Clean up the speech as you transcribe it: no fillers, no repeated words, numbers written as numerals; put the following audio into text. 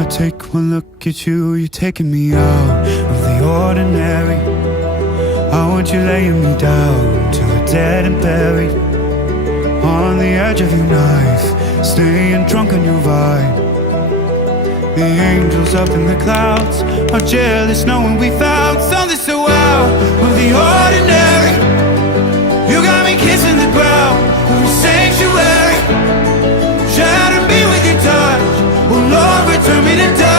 I take one look at you, you're taking me out of the ordinary. I want you laying me down till we're dead and buried, on the edge of your knife, staying drunk on your vibe. The angels up in the clouds are jealous knowing we found something so out of the ordinary. You got me kissing the ground, every sanctuary, shatter me with your touch. Oh Lord, return me to dust.